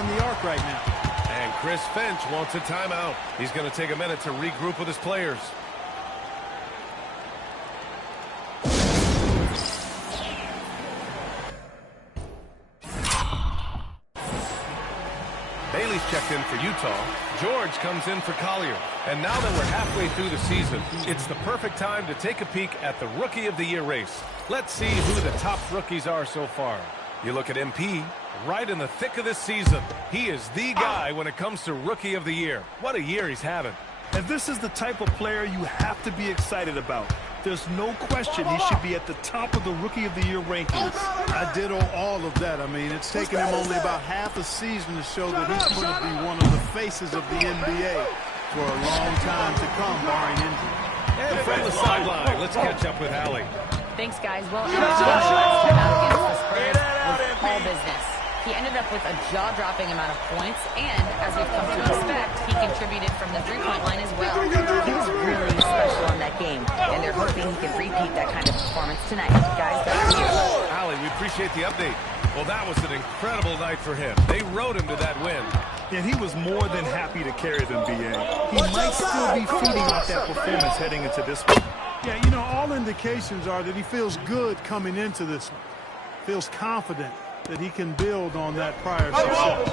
around the arc right now. And Chris Finch wants a timeout. He's going to take a minute to regroup with his players. Bailey's checked in for Utah. George comes in for Collier. And now that we're halfway through the season, it's the perfect time to take a peek at the Rookie of the Year race. Let's see who the top rookies are so far. You look at MP, right in the thick of this season. He is the guy when it comes to Rookie of the Year. What a year he's having. And this is the type of player you have to be excited about. There's no question he should be at the top of the Rookie of the Year rankings. I did all of that. I mean, it's taken him only about half a season to show that he's going to be one of the faces of the NBA for a long time to come, barring injury. And from the sideline, let's catch up with Allie. Thanks, guys. Well, last time out against the Spurs was all business. He ended up with a jaw-dropping amount of points, and as we've come to expect, he contributed from the three-point line as well. He was really special in that game, and they're hoping he can repeat that kind of performance tonight. Guys, back to you. Allie, we appreciate the update. Well, that was an incredible night for him. They rode him to that win. And he was more than happy to carry them, B.A. He might still be feeding off that performance heading into this one. Yeah, you know, all indications are that he feels good coming into this one. Feels confident that he can build on that prior success.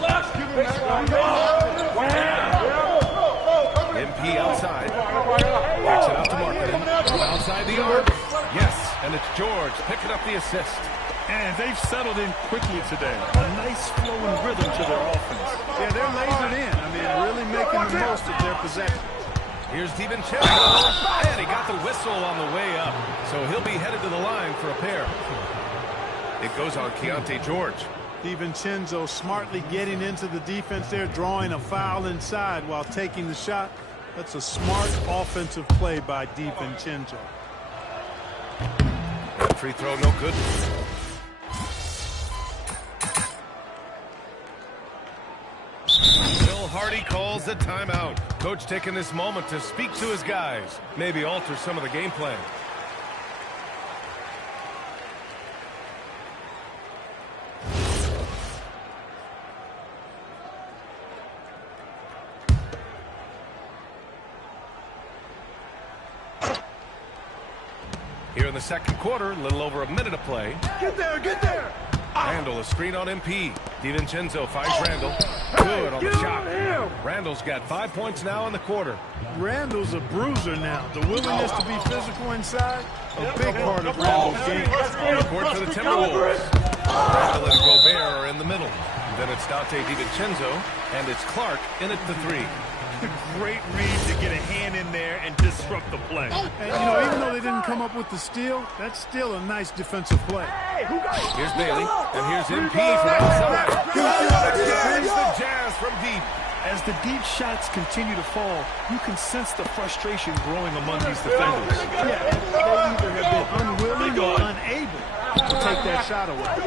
MP outside. Kicks it out to Markkanen. From outside the arc. Yes, and it's George picking up the assist. And they've settled in quickly today. A nice flowing rhythm to their offense. Yeah, they're lasered in. I mean, really making the most of their possession. Here's DiVincenzo. And he got the whistle on the way up. So he'll be headed to the line for a pair. It goes on Keontae George. DiVincenzo smartly getting into the defense there, drawing a foul inside while taking the shot. That's a smart offensive play by DiVincenzo. Free throw, no good. Bill Hardy calls the timeout. Coach taking this moment to speak to his guys. Maybe alter some of the game plan. Here in the second quarter, a little over a minute of play. Get there, get there! Randall, a screen on MP. DiVincenzo finds Randall. Good on the shot. Randall's got 5 points now in the quarter. Randall's a bruiser now. The willingness to be physical inside, a big part of Randall's game. On the court for the Timberwolves. Randall and Gobert are in the middle. Then it's Dante DiVincenzo, and it's Clark in at the three. Great read to get a hand in there and disrupt the play. And, you know, even though they didn't come up with the steal, that's still a nice defensive play. Here's Bailey, and here's MP from outside. Here's the Jazz from deep. As the deep shots continue to fall, you can sense the frustration growing among these defenders. Yeah, they either have been unwilling or unable to take that shot away.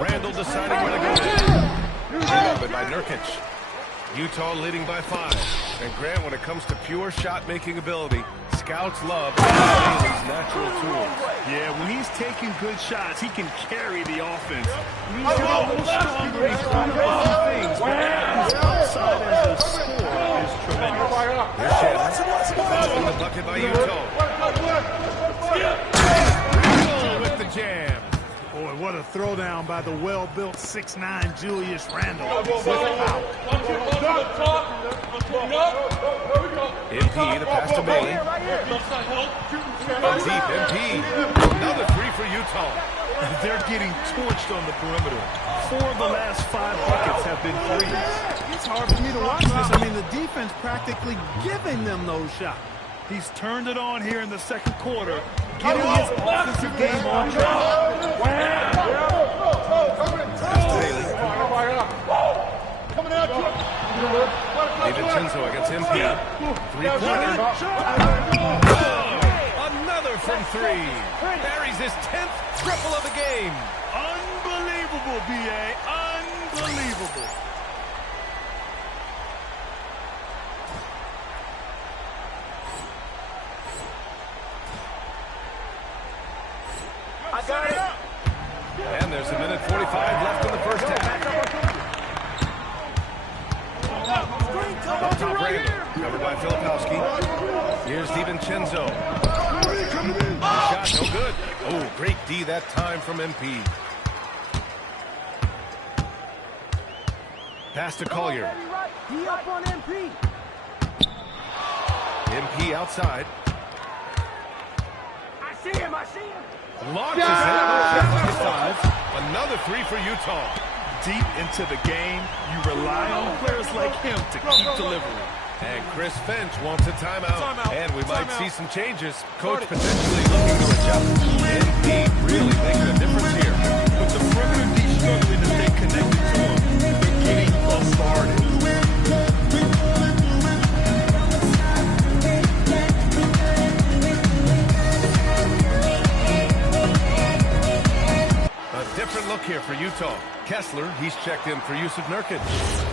Randall deciding where to go. Rebounded by Nurkic. Utah leading by 5. And Grant, when it comes to pure shot-making ability, scouts love Bailey's natural tools. Yeah, when he's taking good shots, he can carry the offense. When he's a little stronger, he's doing a few things, but his upside as a scorer is tremendous. Here's Shannon. Following the bucket by Utah. Randall with the jam. Boy, what a throwdown by the well-built 6'9" Julius Randle. MP, the pass to Bailey. On deep, MP. Another three for Utah. They're getting torched on the perimeter. 4 of the last 5 buckets have been threes. It's hard for me to watch this. I mean, the defense practically giving them those shots. He's turned it on here in the second quarter, getting his offensive game on track. DiVincenzo against MP. Three-pointer. Another from 3. Buries his 10th triple of the game. Unbelievable, B.A. Unbelievable. And there's a minute 45 left in the first half. Up top, Randall, covered by Filipowski. Here's DiVincenzo. Shot, no good. Oh, great D that time from MP. Pass to Collier. Up on MP. MP outside. I see him. Launches it. Another three for Utah. Deep into the game, you rely on players like him to keep delivering. And Chris Finch wants a timeout. And we might see some changes. Coach potentially looking to adjust. MP really making a difference here. With the perimeter D struggling to stay connected to him, they're getting bombarded. Different look here for Utah. Kessler, he's checked in for Yusuf Nurkic.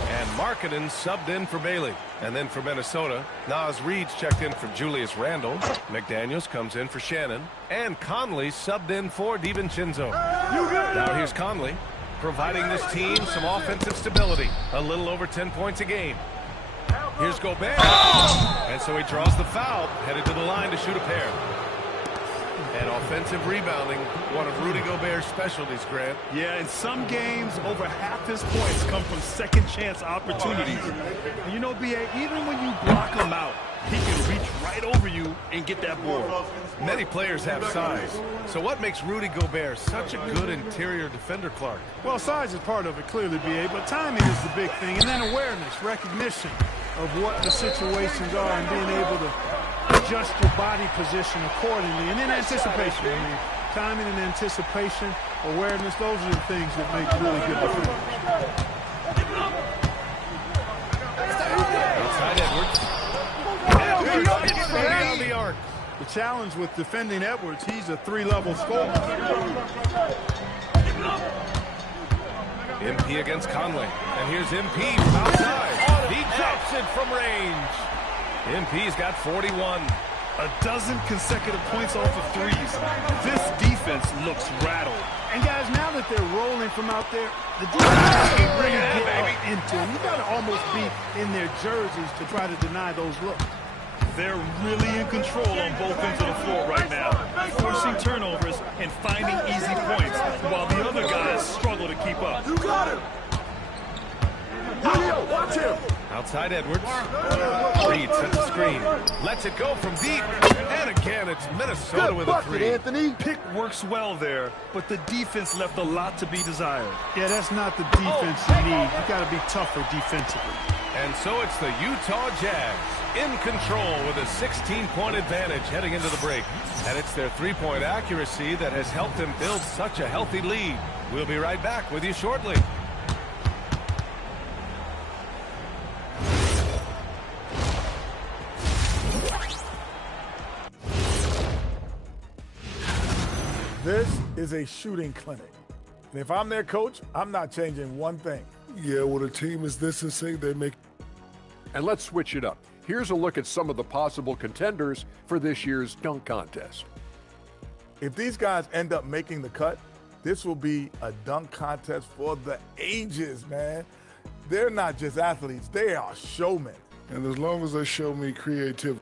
And Markkanen subbed in for Bailey. And then for Minnesota, Naz Reid's checked in for Julius Randle. McDaniels comes in for Shannon. And Conley subbed in for DiVincenzo. Now here's Conley, providing this team some offensive stability. A little over 10 points a game. Here's Gobert. And so he draws the foul, headed to the line to shoot a pair. And offensive rebounding, one of Rudy Gobert's specialties, Grant. Yeah, in some games, over half his points come from second-chance opportunities. And you know, B.A., even when you block him out, he can reach right over you and get that board. Many players have size. So what makes Rudy Gobert such a good interior defender, Clark? Well, size is part of it, clearly, B.A., but timing is the big thing. And then awareness, recognition of what the situations are and being able to adjust your body position accordingly. And then anticipation. I mean, timing and anticipation, awareness, those are the things that make really good defenders. Outside Edwards. It's beyond the arc. The challenge with defending Edwards, he's a three-level scorer. MP against Conley. And here's MP from outside. He drops it from range. MP's got 41. A dozen consecutive points off of threes. This defense looks rattled. And guys, now that they're rolling from out there, the defense can really get up into them. You got to almost be in their jerseys to try to deny those looks. They're really in control on both ends of the floor right now, forcing turnovers and finding easy points, while the other guys struggle to keep up. You got him. Julio, watch him. Outside Edwards. Reid sets the screen. Lets it go from deep. And again, it's Minnesota with a three. Anthony. Pick works well there, but the defense left a lot to be desired. Yeah, that's not the defense you need. You got to be tougher defensively. And so it's the Utah Jazz in control with a 16-point advantage heading into the break. And it's their three-point accuracy that has helped them build such a healthy lead. We'll be right back with you shortly. This is a shooting clinic. And if I'm their coach, I'm not changing one thing. Yeah, when a team is this in sync, they make... And let's switch it up. Here's a look at some of the possible contenders for this year's dunk contest. If these guys end up making the cut, this will be a dunk contest for the ages, man. They're not just athletes, they are showmen. And as long as they show me creativity.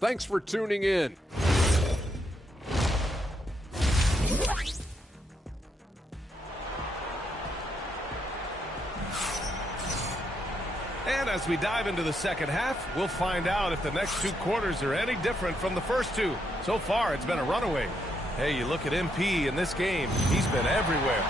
Thanks for tuning in. And as we dive into the second half, we'll find out if the next two quarters are any different from the first two. So far, it's been a runaway. Hey, you look at MP in this game, he's been everywhere.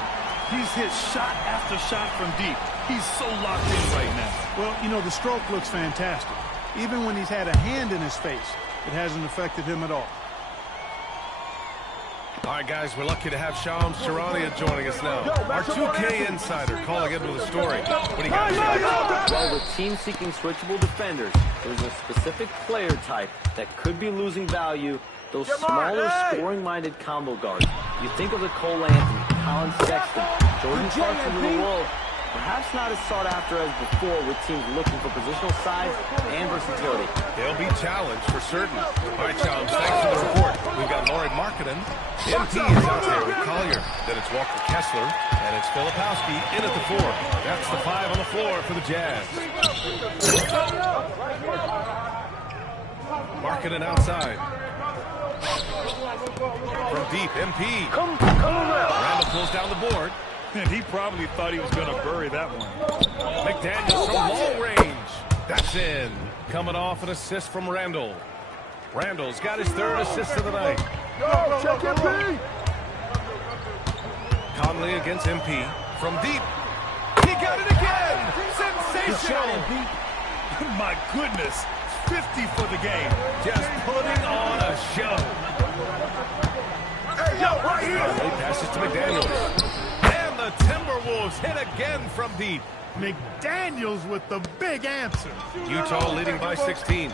He's hit shot after shot from deep. He's so locked in right now. Well, you know, the stroke looks fantastic. Even when he's had a hand in his face, it hasn't affected him at all. All right, guys, we're lucky to have Shams Charania joining us now. Our 2K insider calling in with a story. What do you got, Shams? Well, with teams seeking switchable defenders, there's a specific player type that could be losing value, those smaller, scoring-minded combo guards. You think of the Cole Anthony, Colin Sexton, Jordan Clarkson of the world. perhaps not as sought after as before with teams looking for positional size and versatility. They'll be challenged for certain. All right, Challenge, thanks for the report. We've got Laurie Markkinen. MP is out there with Collier. Then it's Walker Kessler, and it's Filipowski in at the 4. That's the 5 on the floor for the Jazz. Markkinen outside. From deep, MP. Randall pulls down the board. And he probably thought he was going to bury that one. McDaniels from long range. That's in. Coming off an assist from Randall. Randall's got his 3rd assist of the night. Check MP. Conley against MP. From deep. He got it again. Sensational. My goodness. 50 for the game. Just putting on a show. Hey, yo, right here. Conley passes to McDaniels. And the Timberwolves hit again from deep. McDaniels with the big answer. Utah leading by 16.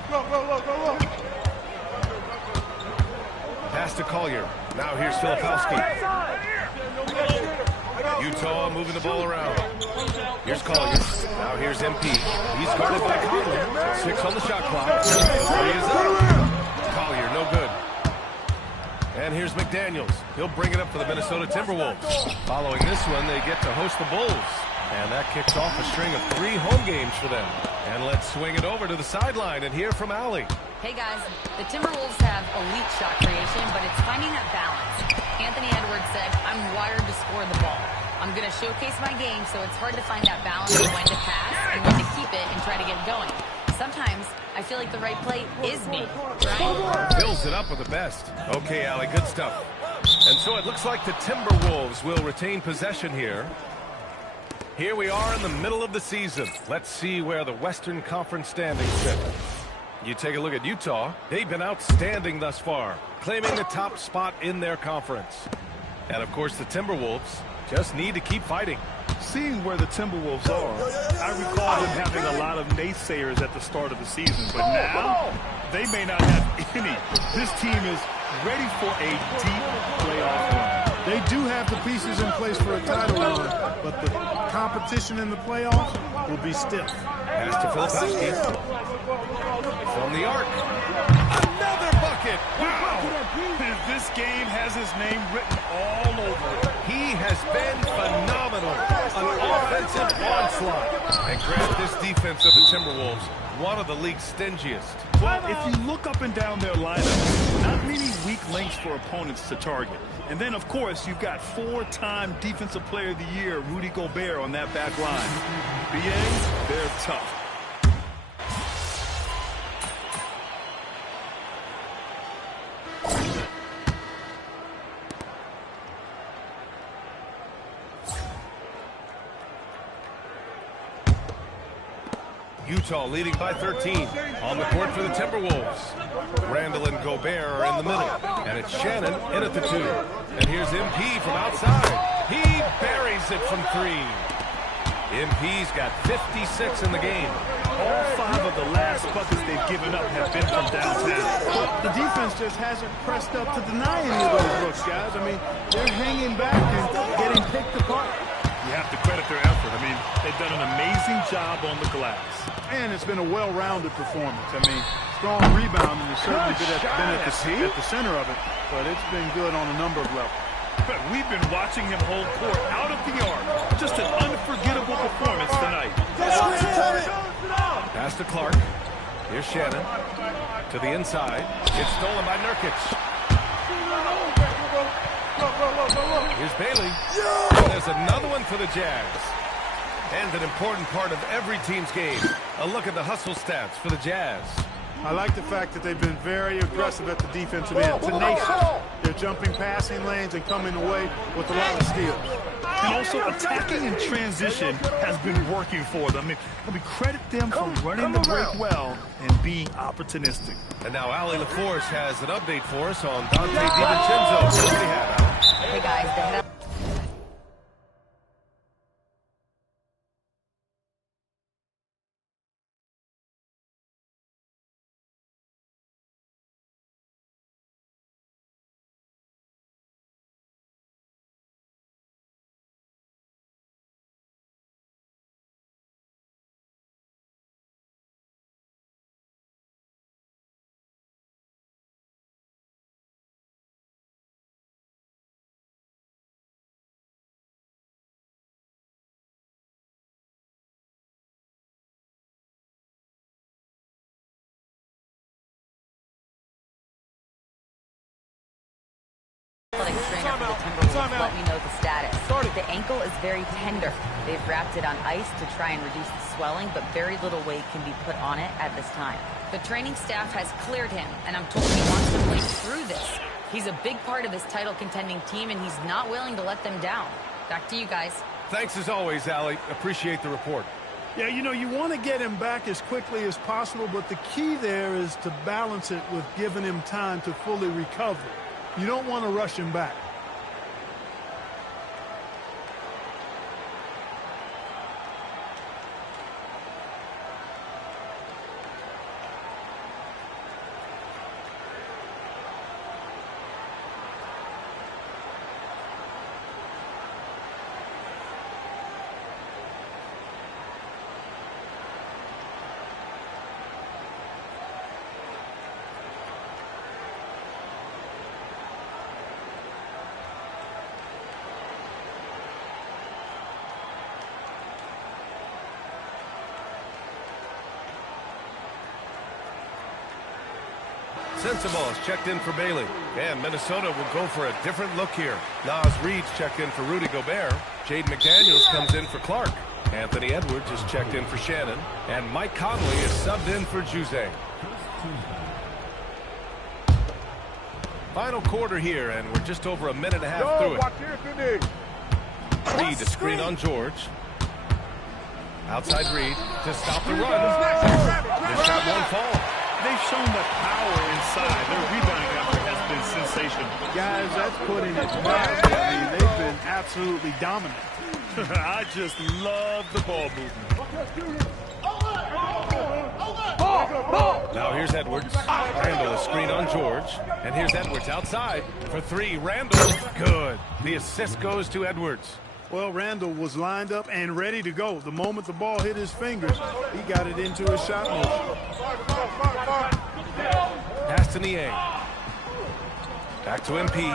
Pass to Collier. Now here's Filipowski. Utah moving the ball around. Here's Collier. Now here's MP. He's guarded by Conley. 6 on the shot clock. 3 is up. Collier, no good. And here's McDaniels. He'll bring it up for the Minnesota Timberwolves. Following this one, they get to host the Bulls. And that kicks off a string of 3 home games for them. And let's swing it over to the sideline and hear from Allie. Hey guys, the Timberwolves have elite shot creation, but it's finding that balance. Anthony Edwards said, I'm wired to score the ball. I'm going to showcase my game, so it's hard to find that balance of when to pass and when to keep it and try to get going. Sometimes I feel like the right play is me. Right? Fills it up with the best. Okay, Allie, good stuff. And so it looks like the Timberwolves will retain possession here. Here we are in the middle of the season. Let's see where the Western Conference standings sit. You take a look at Utah. They've been outstanding thus far, claiming the top spot in their conference. And, of course, the Timberwolves just need to keep fighting. Seeing where the Timberwolves are, I recall them having a lot of naysayers at the start of the season, but now they may not have any. This team is ready for a deep playoff run. They do have the pieces in place for a title run, but the competition in the playoffs will be stiff. Pass to Filipowski. From the arc. Another bucket. Wow. This game has his name written all over it. He has been phenomenal. An offensive onslaught. And grant this defense of the Timberwolves, one of the league's stingiest. Well, if you look up and down their lineup, not many weak links for opponents to target. And then, of course, you've got 4-time Defensive Player of the Year, Rudy Gobert, on that back line. BA, they're tough. Utah leading by 13. On the court for the Timberwolves. Randall and Gobert are in the middle. And it's Shannon in at the 2. And here's MP from outside. He buries it from 3. MP's got 56 in the game. All 5 of the last buckets they've given up have been from downtown. But the defense just hasn't pressed up to deny any of those looks, guys. I mean, they're hanging back and getting picked apart. You have to credit their effort. I mean, they've done an amazing job on the glass. And it's been a well-rounded performance. I mean, strong rebounding has certainly been at the center of it, but it's been good on a number of levels. But we've been watching him hold court out of the arc. Just an unforgettable performance tonight. Pass to Clark. Here's Shannon. To the inside. It's stolen by Nurkic. Here's Bailey. There's another one for the Jazz. And an important part of every team's game. A look at the hustle stats for the Jazz. I like the fact that they've been very aggressive at the defensive end. Tenacious. They're jumping passing lanes and coming away with a lot of steals. And also attacking in transition has been working for them. I mean, credit them for running the break well and being opportunistic. And now Allie LaForce has an update for us on Dante DiVincenzo. What do we have, Allie? Hey guys, they had strength trainer for the Timberwolves let me know the status. The ankle is very tender. They've wrapped it on ice to try and reduce the swelling, but very little weight can be put on it at this time. The training staff has cleared him, and I'm told he wants to play through this. He's a big part of this title-contending team, and he's not willing to let them down. Back to you guys. Thanks as always, Allie. Appreciate the report. Yeah, you know, you want to get him back as quickly as possible, but the key there is to balance it with giving him time to fully recover. You don't want to rush him back. Sensabaugh is checked in for Bailey. And Minnesota will go for a different look here. Naz Reid's checked in for Rudy Gobert. Jaden McDaniels comes in for Clark. Anthony Edwards is checked in for Shannon. And Mike Conley is subbed in for Juzang. Final quarter here, and we're just over a minute and a half through it. Reid to screen on George. Outside Reid to stop the run. This shot won't fall. They've shown the power inside. Their rebounding effort has been sensational. Guys, that's putting it mildly. I mean, they've been absolutely dominant. I just love the ball movement. Now here's Edwards. Randall is screen on George. And here's Edwards outside for three. Randall, good. The assist goes to Edwards. Well, Randall was lined up and ready to go. The moment the ball hit his fingers, he got it into his shot motion. Pass to Niang. Back to MP.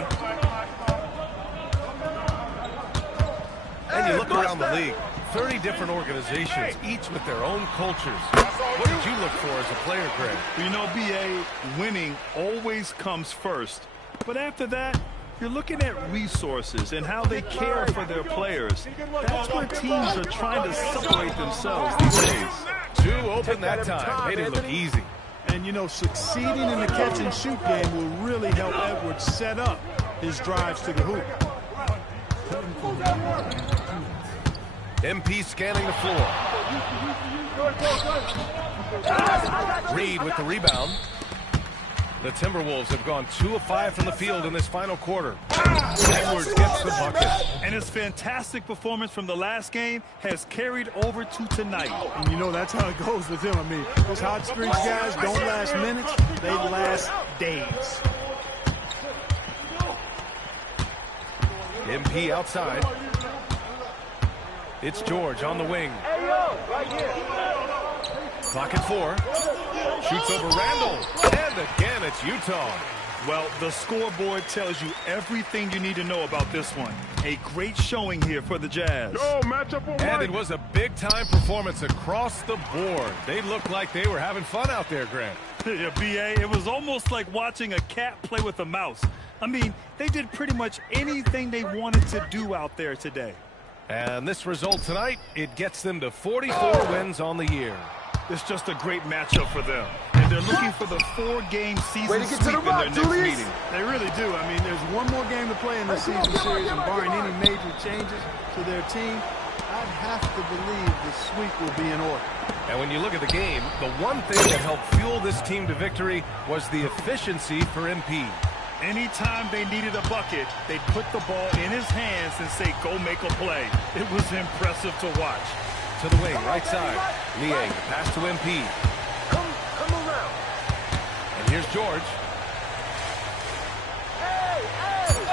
And you look around the league, 30 different organizations, each with their own cultures. What did you look for as a player, Greg? You know, B.A., winning always comes first. But after that, you're looking at resources and how they care for their players. That's where teams are trying to separate themselves these days. Two open that time. Made it look easy. And, you know, succeeding in the catch-and-shoot game will really help Edwards set up his drives to the hoop. MP scanning the floor. Reid with the rebound. The Timberwolves have gone 2 of 5 from the field in this final quarter. Edwards gets the bucket. And his fantastic performance from the last game has carried over to tonight. And you know, that's how it goes with him. I mean, those hot streaks, guys, don't last minutes. They last days. MP outside. It's George on the wing. Clock at 4. Shoots over Randall. And again, it's Utah. Well, the scoreboard tells you everything you need to know about this one. A great showing here for the Jazz. And it was a big-time performance across the board. They looked like they were having fun out there, Grant. Yeah, B.A., it was almost like watching a cat play with a mouse. I mean, they did pretty much anything they wanted to do out there today. And this result tonight, it gets them to 44 wins on the year. It's just a great matchup for them. And they're looking for the 4-game season sweep in their next meeting. They really do. I mean, there's one more game to play in this season series, and barring any major changes to their team, I'd have to believe the sweep will be in order. And when you look at the game, the one thing that helped fuel this team to victory was the efficiency for MP. Anytime they needed a bucket, they'd put the ball in his hands and say, go make a play. It was impressive to watch. To the wing, right side. Niang, pass to MP. Come around. And here's George.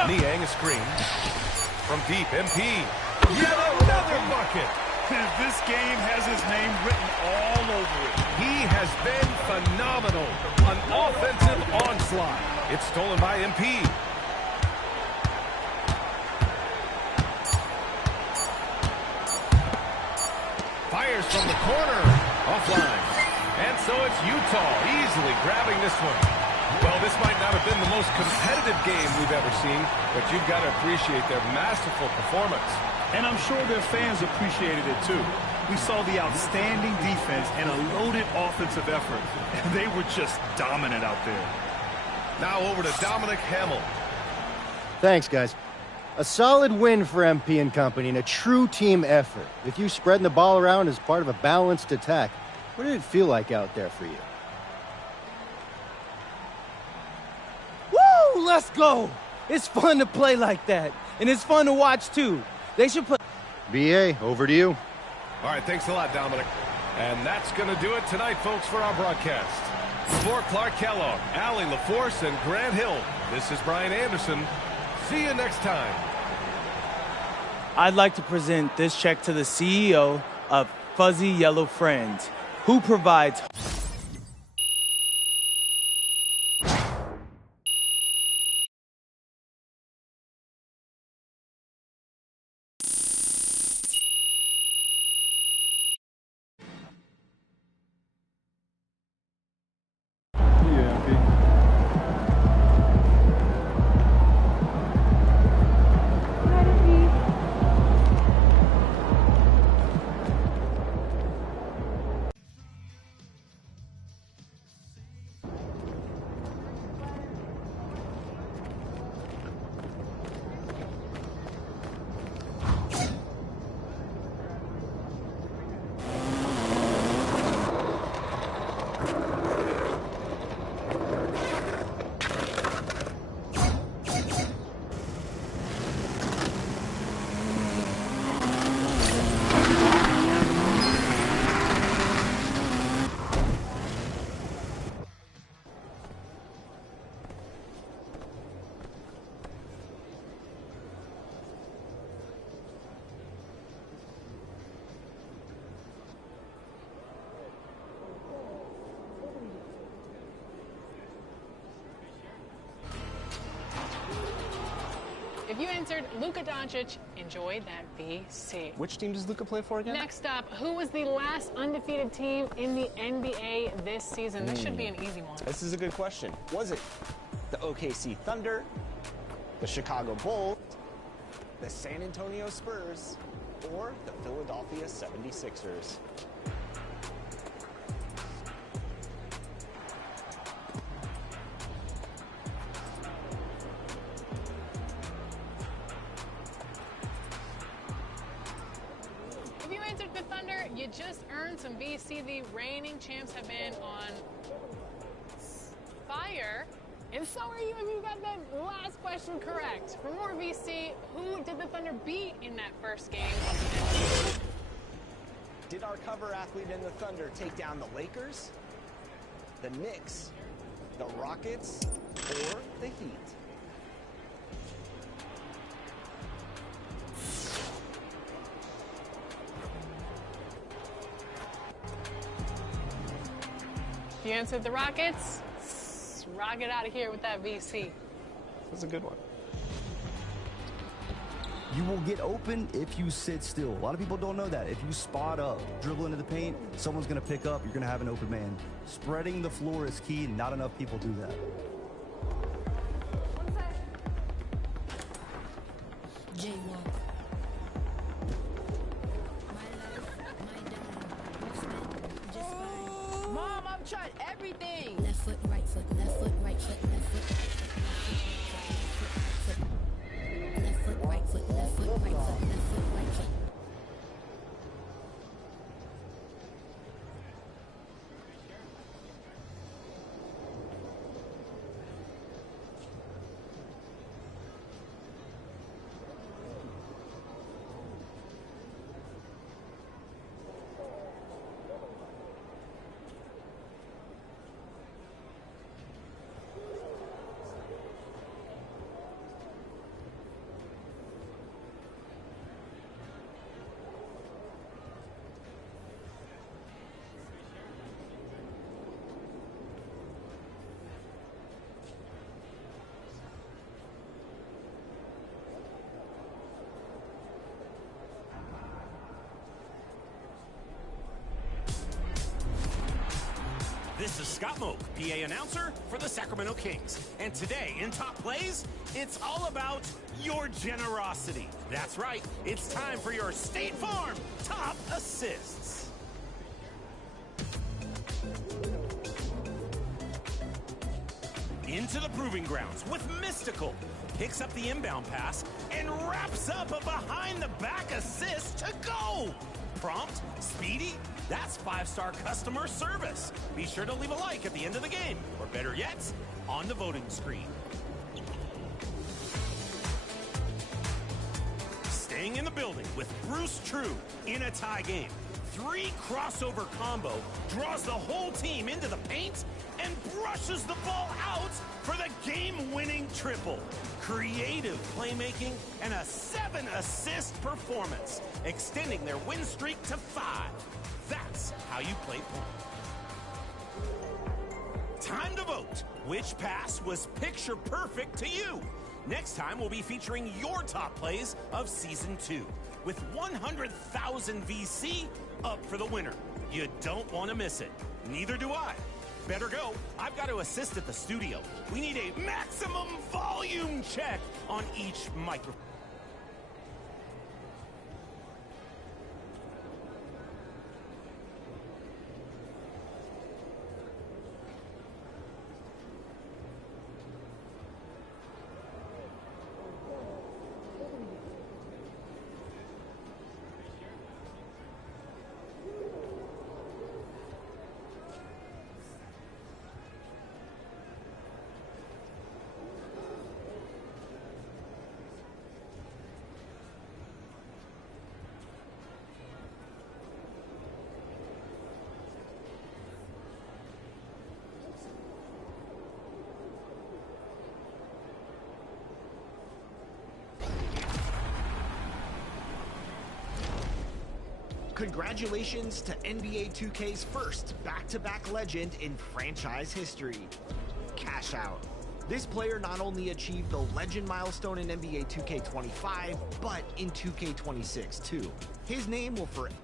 Niang is screened. From deep, MP. Yet another bucket. This game has his name written all over it. He has been phenomenal. An offensive onslaught. It's stolen by MP. Fires from the corner. Offline. And so it's Utah easily grabbing this one. Well, this might not have been the most competitive game we've ever seen, but you've got to appreciate their masterful performance. And I'm sure their fans appreciated it too. We saw the outstanding defense and a loaded offensive effort. And they were just dominant out there. Now over to Dominic Hamill. Thanks, guys. A solid win for MP and company and a true team effort. With you spreading the ball around as part of a balanced attack, what did it feel like out there for you? Woo! Let's go! It's fun to play like that. And it's fun to watch, too. They should put... BA, over to you. All right, thanks a lot, Dominic. And that's going to do it tonight, folks, for our broadcast. For Clark Kellogg, Allie LaForce, and Grant Hill, this is Brian Anderson. See you next time. I'd like to present this check to the CEO of Fuzzy Yellow Friends, who provides... If you answered Luka Doncic, enjoy that VC. Which team does Luka play for again? Next up, who was the last undefeated team in the NBA this season? This should be an easy one. This is a good question. Was it the OKC Thunder, the Chicago Bulls, the San Antonio Spurs, or the Philadelphia 76ers? You just earned some VC. The reigning champs have been on fire. And so are you if you got that last question correct. For more VC, who did the Thunder beat in that first game of the NBA? Did our cover athlete in the Thunder take down the Lakers, the Knicks, the Rockets, or the Heat? If you answered the Rockets, rock it out of here with that VC. That's a good one. You will get open if you sit still. A lot of people don't know that. If you spot up, dribble into the paint, someone's going to pick up, you're going to have an open man. Spreading the floor is key, and not enough people do that. Jaywalk. Mom, I've tried everything. Left foot, right foot, left foot, right foot, left foot, left foot, right foot, left foot, right foot, left foot, right foot. This is Scott Moak, PA announcer for the Sacramento Kings. And today in Top Plays, it's all about your generosity. That's right, it's time for your State Farm Top Assists. Into the proving grounds with Mystical. Picks up the inbound pass and wraps up a behind-the-back assist to go. Prompt, speedy, that's 5-star customer service. Be sure to leave a like at the end of the game, or better yet, on the voting screen. Staying in the building with Bruce True in a tie game. 3 crossover combo draws the whole team into the paint and brushes the ball out for the game-winning triple. Creative playmaking and a 7-assist performance, extending their win streak to 5. That's how you play point. Time to vote. Which pass was picture perfect to you? Next time, we'll be featuring your top plays of Season 2, with 100,000 VC up for the winner. You don't want to miss it. Neither do I. Better go. I've got to assist at the studio. We need a maximum volume check on each microphone. Congratulations to NBA 2K's first back-to-back legend in franchise history, Cash Out. This player not only achieved the legend milestone in NBA 2K25, but in 2K26 too. His name will forever